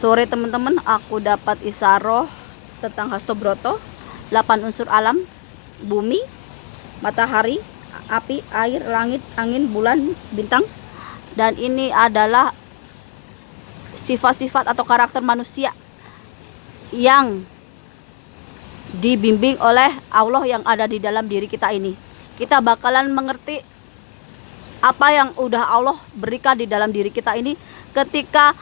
Sore teman-teman, aku dapat isaroh tentang Hastobroto, 8 unsur alam, bumi, matahari, api, air, langit, angin, bulan, bintang. Dan ini adalah sifat-sifat atau karakter manusia yang dibimbing oleh Allah yang ada di dalam diri kita ini. Kita bakalan mengerti apa yang udah Allah berikan di dalam diri kita ini ketika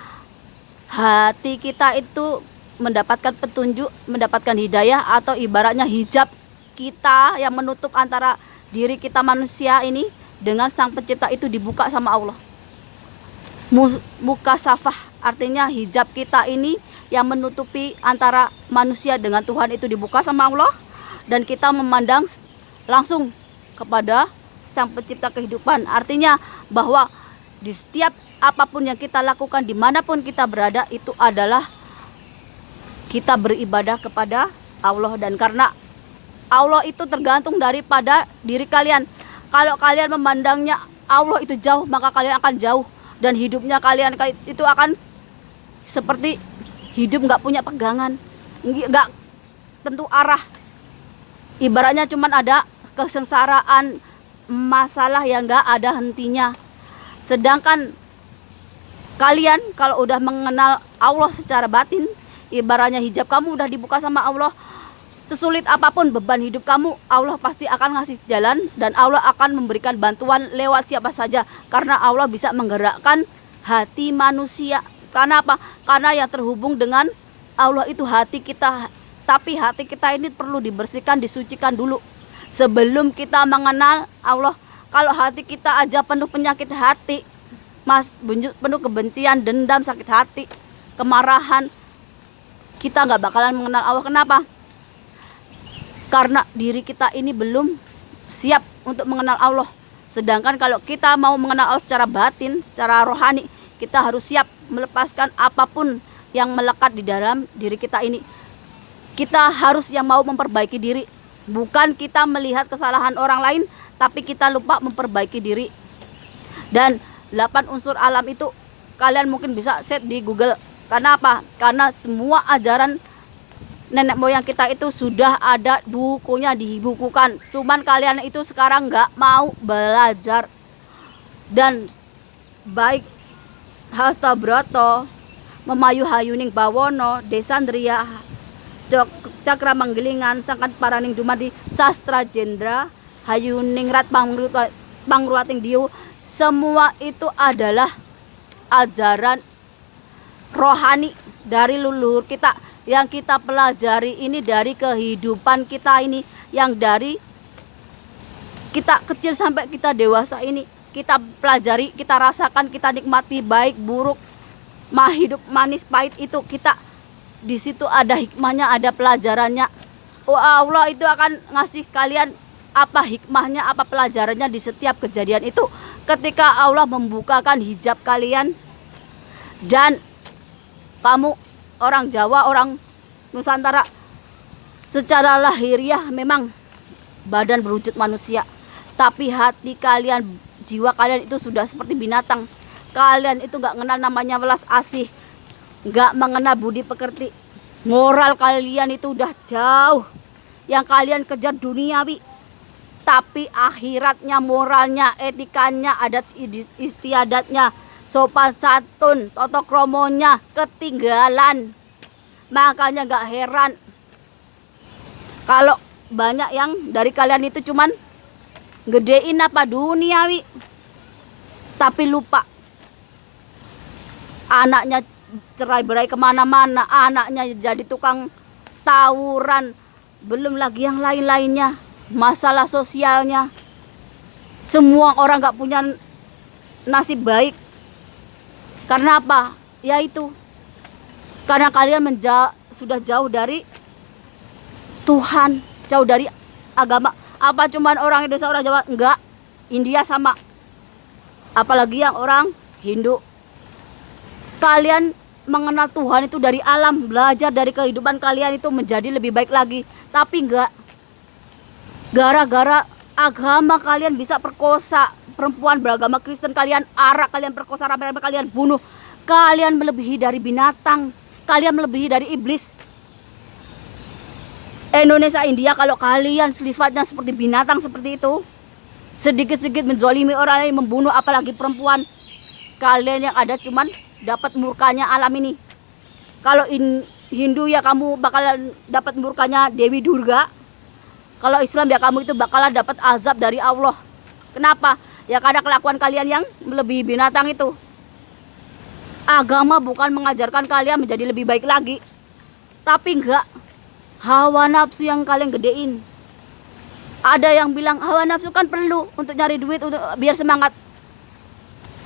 hati kita itu mendapatkan petunjuk, mendapatkan hidayah, atau ibaratnya hijab kita yang menutup antara diri kita manusia ini dengan Sang Pencipta itu dibuka sama Allah. Mukasafah artinya hijab kita ini yang menutupi antara manusia dengan Tuhan itu dibuka sama Allah, dan kita memandang langsung kepada Sang Pencipta kehidupan. Artinya bahwa di setiap apapun yang kita lakukan, dimanapun kita berada, itu adalah kita beribadah kepada Allah. Dan karena Allah itu tergantung daripada diri kalian. Kalau kalian memandangnya Allah itu jauh, maka kalian akan jauh, dan hidupnya kalian itu akan seperti hidup nggak punya pegangan, nggak tentu arah. Ibaratnya cuman ada kesengsaraan, masalah yang nggak ada hentinya. Sedangkan kalian kalau udah mengenal Allah secara batin, ibaratnya hijab kamu udah dibuka sama Allah. Sesulit apapun beban hidup kamu, Allah pasti akan ngasih jalan, dan Allah akan memberikan bantuan lewat siapa saja. Karena Allah bisa menggerakkan hati manusia. Karena apa? Karena yang terhubung dengan Allah itu hati kita. Tapi hati kita ini perlu dibersihkan, disucikan dulu sebelum kita mengenal Allah. Kalau hati kita aja penuh penyakit hati, penuh kebencian, dendam, sakit hati, kemarahan, kita nggak bakalan mengenal Allah. Kenapa? Karena diri kita ini belum siap untuk mengenal Allah. Sedangkan kalau kita mau mengenal Allah secara batin, secara rohani, kita harus siap melepaskan apapun yang melekat di dalam diri kita ini. Kita harus yang mau memperbaiki diri. Bukan kita melihat kesalahan orang lain, tapi kita lupa memperbaiki diri. Dan 8 unsur alam itu kalian mungkin bisa set di Google. Karena apa? Karena semua ajaran nenek moyang kita itu sudah ada bukunya, dibukukan. Cuman kalian itu sekarang nggak mau belajar. Dan baik Hastobroto, Memayu Hayuning Bawono, Desandria, Cakra Manggilingan, Sangkan Paraning Dumadi, Sastra Jendra, Hayuning Rat Pangruating Diu, semua itu adalah ajaran rohani dari leluhur kita yang kita pelajari ini dari kehidupan kita ini, yang dari kita kecil sampai kita dewasa ini kita pelajari, kita rasakan, kita nikmati baik buruk, hidup manis pahit itu kita di situ ada hikmahnya, ada pelajarannya. Allah itu akan ngasih kalian apa hikmahnya, apa pelajarannya di setiap kejadian itu. Ketika Allah membukakan hijab kalian, dan kamu orang Jawa, orang Nusantara, secara lahiriah memang badan berwujud manusia, tapi hati kalian, jiwa kalian itu sudah seperti binatang. Kalian itu gak kenal namanya welas asih, gak mengenal budi pekerti. Moral kalian itu udah jauh. Yang kalian kejar duniawi, tapi akhiratnya, moralnya, etikanya, adat istiadatnya, sopan santun, toto kromonya ketinggalan. Makanya gak heran kalau banyak yang dari kalian itu cuman gedein apa duniawi, tapi lupa anaknya cerai berai kemana-mana, anaknya jadi tukang tawuran, belum lagi yang lain-lainnya, masalah sosialnya. Semua orang gak punya nasib baik. Karena apa? Yaitu karena kalian sudah jauh dari Tuhan, jauh dari agama. Apa cuman orang Indonesia, orang Jawa? Enggak, India sama. Apalagi yang orang Hindu. Kalian mengenal Tuhan itu dari alam, belajar dari kehidupan kalian itu menjadi lebih baik lagi. Tapi enggak, gara-gara agama kalian bisa perkosa perempuan beragama Kristen, kalian arak, kalian perkosa, ramai-ramai kalian bunuh. Kalian melebihi dari binatang. kalian melebihi dari iblis. Indonesia, India, kalau kalian sifatnya seperti binatang seperti itu, sedikit-sedikit menzolimi orang lain, membunuh apalagi perempuan, kalian yang ada cuman dapat murkanya alam ini. Kalau Hindu ya kamu bakalan dapat murkanya Dewi Durga. Kalau Islam ya kamu itu bakalan dapat azab dari Allah. Kenapa? Ya karena kelakuan kalian yang melebihi binatang itu. Agama bukan mengajarkan kalian menjadi lebih baik lagi, tapi enggak, hawa nafsu yang kalian gedein. Ada yang bilang hawa nafsu kan perlu untuk nyari duit, untuk biar semangat.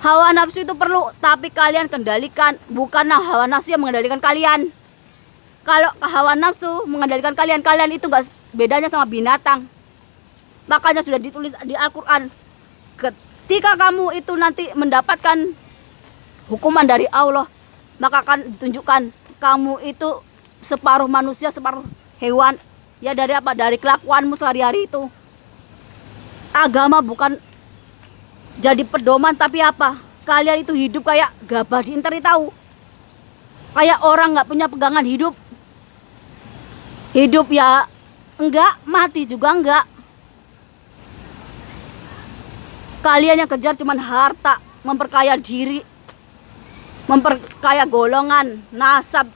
Hawa nafsu itu perlu, tapi kalian kendalikan, bukanlah hawa nafsu yang mengendalikan kalian. Kalau hawa nafsu mengendalikan kalian, kalian itu enggak bedanya sama binatang. Makanya sudah ditulis di Al-Quran, ketika kamu itu nanti mendapatkan hukuman dari Allah, maka akan ditunjukkan kamu itu separuh manusia, separuh hewan. Ya dari apa? Dari kelakuanmu sehari-hari itu. Agama bukan jadi pedoman, tapi apa? Kalian itu hidup kayak gabah diinteri tahu. Kayak orang nggak punya pegangan hidup. Hidup ya enggak, mati juga enggak. Kalian yang kejar cuman harta, memperkaya diri, memperkaya golongan, nasab,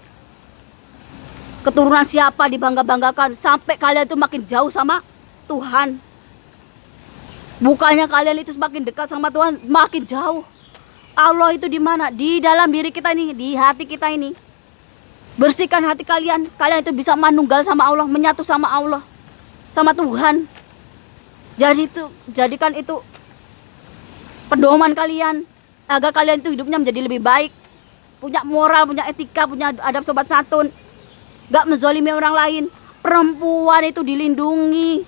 keturunan siapa dibangga-banggakan, sampai kalian itu makin jauh sama Tuhan. Bukannya kalian itu semakin dekat sama Tuhan, makin jauh. Allah itu di mana? Di dalam diri kita ini, di hati kita ini. Bersihkan hati kalian, kalian itu bisa manunggal sama Allah, menyatu sama Allah, sama Tuhan. Jadi itu, jadikan itu pedoman kalian, agar kalian itu hidupnya menjadi lebih baik, punya moral, punya etika, punya adab sobat santun, gak menzolimi orang lain. Perempuan itu dilindungi,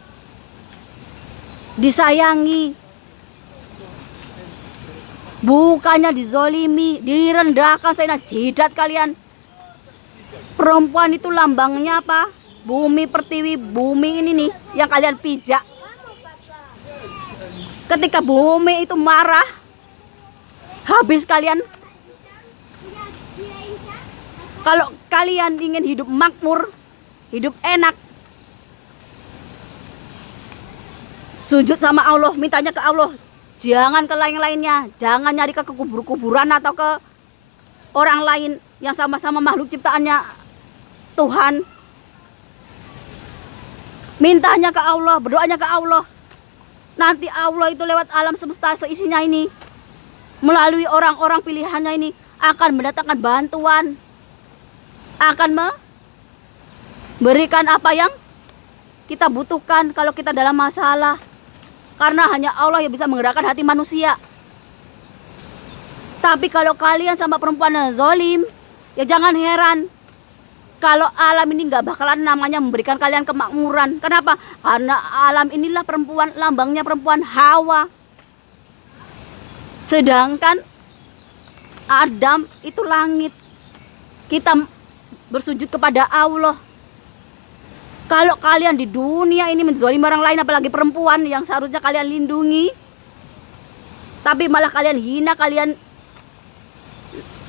disayangi, bukannya dizolimi, direndahkan. Saya jidat kalian. Perempuan itu lambangnya apa? Bumi pertiwi, bumi ini nih yang kalian pijak. Ketika bumi itu marah, habis kalian. Kalau kalian ingin hidup makmur, hidup enak, sujud sama Allah, mintanya ke Allah, jangan ke lain-lainnya. Jangan nyari ke kuburan atau ke orang lain yang sama-sama makhluk ciptaannya Tuhan. Mintanya ke Allah, berdoanya ke Allah. Nanti Allah itu lewat alam semesta seisinya ini, melalui orang-orang pilihannya ini, akan mendatangkan bantuan, akan memberikan apa yang kita butuhkan kalau kita dalam masalah. Karena hanya Allah yang bisa menggerakkan hati manusia. Tapi kalau kalian sama perempuan yang zalim, ya jangan heran kalau alam ini nggak bakalan namanya memberikan kalian kemakmuran. Kenapa? Karena alam inilah perempuan, lambangnya perempuan Hawa. Sedangkan Adam itu langit. Kita bersujud kepada Allah. Kalau kalian di dunia ini menzalimi orang lain, apalagi perempuan yang seharusnya kalian lindungi, tapi malah kalian hina, kalian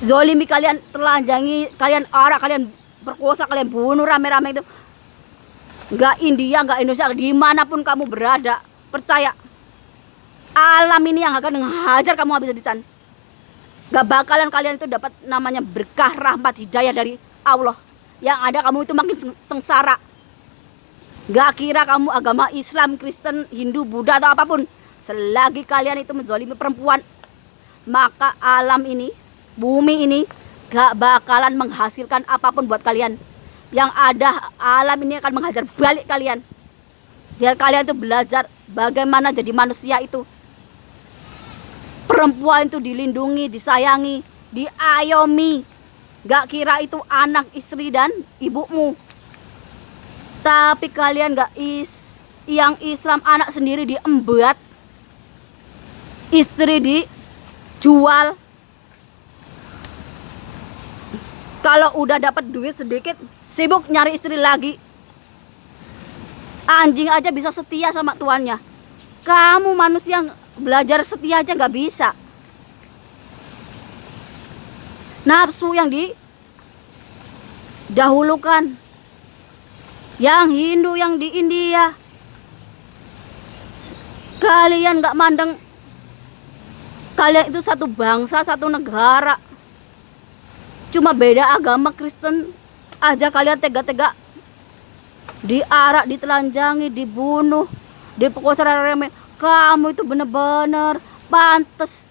zolimi, kalian telanjangi, kalian arak, kalian perkosa, kalian bunuh rame-rame itu. Enggak India, enggak Indonesia, dimanapun kamu berada, percaya alam ini yang akan menghajar kamu habis-habisan. Gak bakalan kalian itu dapat namanya berkah, rahmat, hidayah dari Allah. Yang ada kamu itu makin sengsara. Gak kira kamu agama Islam, Kristen, Hindu, Buddha atau apapun, selagi kalian itu menzalimi perempuan, maka alam ini, bumi ini gak bakalan menghasilkan apapun buat kalian. Yang ada alam ini akan menghajar balik kalian, biar kalian itu belajar bagaimana jadi manusia itu. Perempuan itu dilindungi, disayangi, diayomi. Gak kira itu anak, istri, dan ibumu. Tapi kalian gak yang Islam, anak sendiri diembat, istri dijual. Kalau udah dapat duit sedikit, sibuk nyari istri lagi. Anjing aja bisa setia sama tuannya. Kamu manusia belajar setia aja gak bisa. Nafsu yang dahulukan. Yang Hindu, yang di India, kalian gak mandang kalian itu satu bangsa, satu negara. Cuma beda agama, Kristen aja kalian tega-tega diarak, ditelanjangi, dibunuh, diperkosa remeh. Kamu itu bener-bener pantes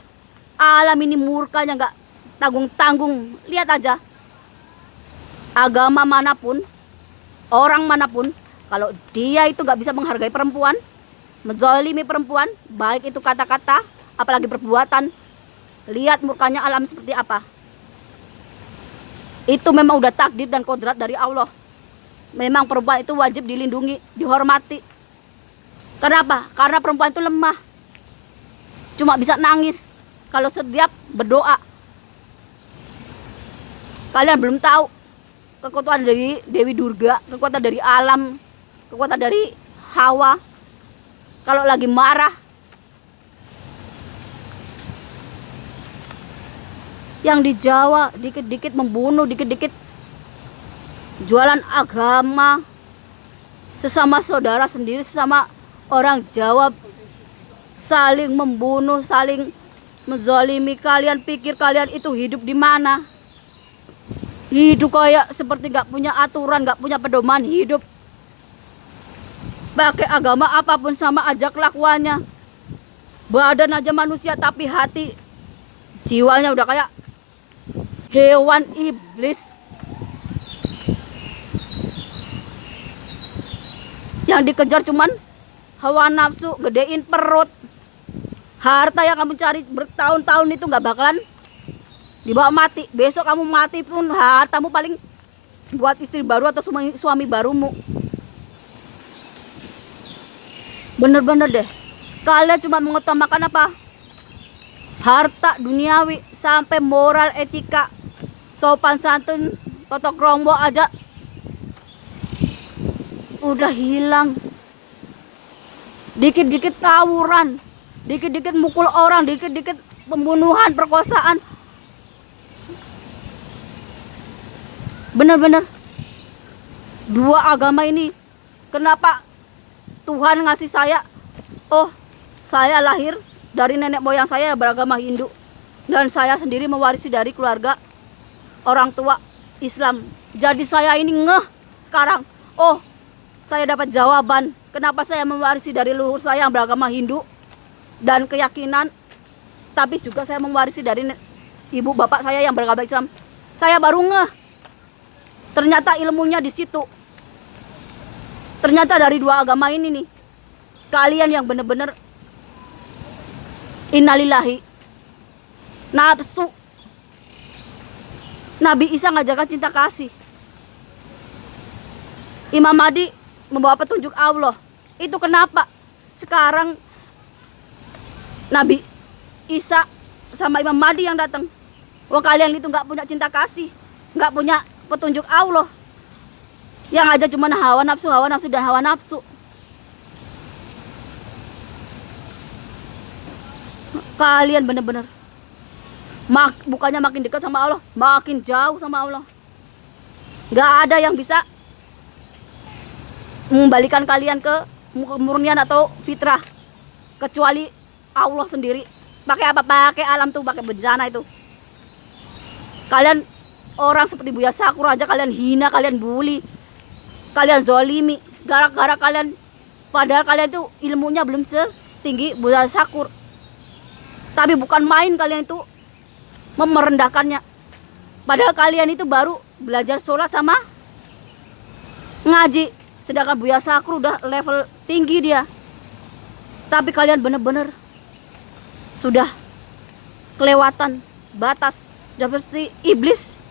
alam ini murkanya gak tanggung-tanggung. Lihat aja, agama manapun, orang manapun, kalau dia itu gak bisa menghargai perempuan, menzalimi perempuan, baik itu kata-kata, apalagi perbuatan, lihat murkanya alam seperti apa. Itu memang udah takdir dan kodrat dari Allah. Memang perempuan itu wajib dilindungi, dihormati. Kenapa? Karena perempuan itu lemah, cuma bisa nangis kalau setiap berdoa. Kalian belum tahu kekuatan dari Dewi Durga, kekuatan dari alam, kekuatan dari Hawa. Kalau lagi marah, yang di Jawa dikit-dikit membunuh, dikit-dikit jualan agama, sesama saudara sendiri, sesama orang Jawa saling membunuh, saling menzalimi. Kalian pikir kalian itu hidup di mana? Hidup kayak seperti gak punya aturan, gak punya pedoman hidup. Pakai agama apapun sama aja kelakuannya. Badan aja manusia tapi hati, jiwanya udah kayak hewan iblis. Yang dikejar cuman hawa nafsu, gedein perut. Harta yang kamu cari bertahun-tahun itu gak bakalan dibawa mati. Besok kamu mati pun hartamu paling buat istri baru atau suami barumu. Bener-bener deh, kalian cuma mengutamakan apa? Harta duniawi, sampai moral, etika, sopan santun, toto krombo aja udah hilang. Dikit-dikit tawuran, dikit-dikit mukul orang, dikit-dikit pembunuhan, perkosaan. Bener-bener dua agama ini, kenapa Tuhan ngasih saya? Oh, saya lahir dari nenek moyang saya beragama Hindu, dan saya sendiri mewarisi dari keluarga orang tua Islam. Jadi saya ini ngeh sekarang. Oh, saya dapat jawaban kenapa saya mewarisi dari leluhur saya yang beragama Hindu dan keyakinan, tapi juga saya mewarisi dari ibu bapak saya yang beragama Islam. Saya baru ngeh, ternyata ilmunya di situ. Ternyata dari dua agama ini nih, kalian yang bener-bener innalillahi, nafsu. Nabi Isa ngajarkan cinta kasih. Imam Mahdi membawa petunjuk Allah. Itu kenapa sekarang Nabi Isa sama Imam Mahdi yang datang? Wah, kalian itu nggak punya cinta kasih, nggak punya petunjuk Allah. Yang aja cuma hawa nafsu dan hawa nafsu. Kalian bener-bener bukannya makin dekat sama Allah, makin jauh sama Allah. Nggak ada yang bisa mengembalikan kalian ke kemurnian atau fitrah kecuali Allah sendiri. Pakai apa? Pakai alam tuh, pakai bencana itu. Kalian orang seperti Buya Sakur aja kalian hina, kalian bully, kalian zolimi. Gara-gara kalian, padahal kalian itu ilmunya belum setinggi Buya Sakur. Tapi bukan main kalian itu merendahkannya. Padahal kalian itu baru belajar sholat sama ngaji. Sedangkan Buya Sakur udah level tinggi dia. Tapi kalian bener-bener sudah kelewatan batas. Sudah seperti iblis.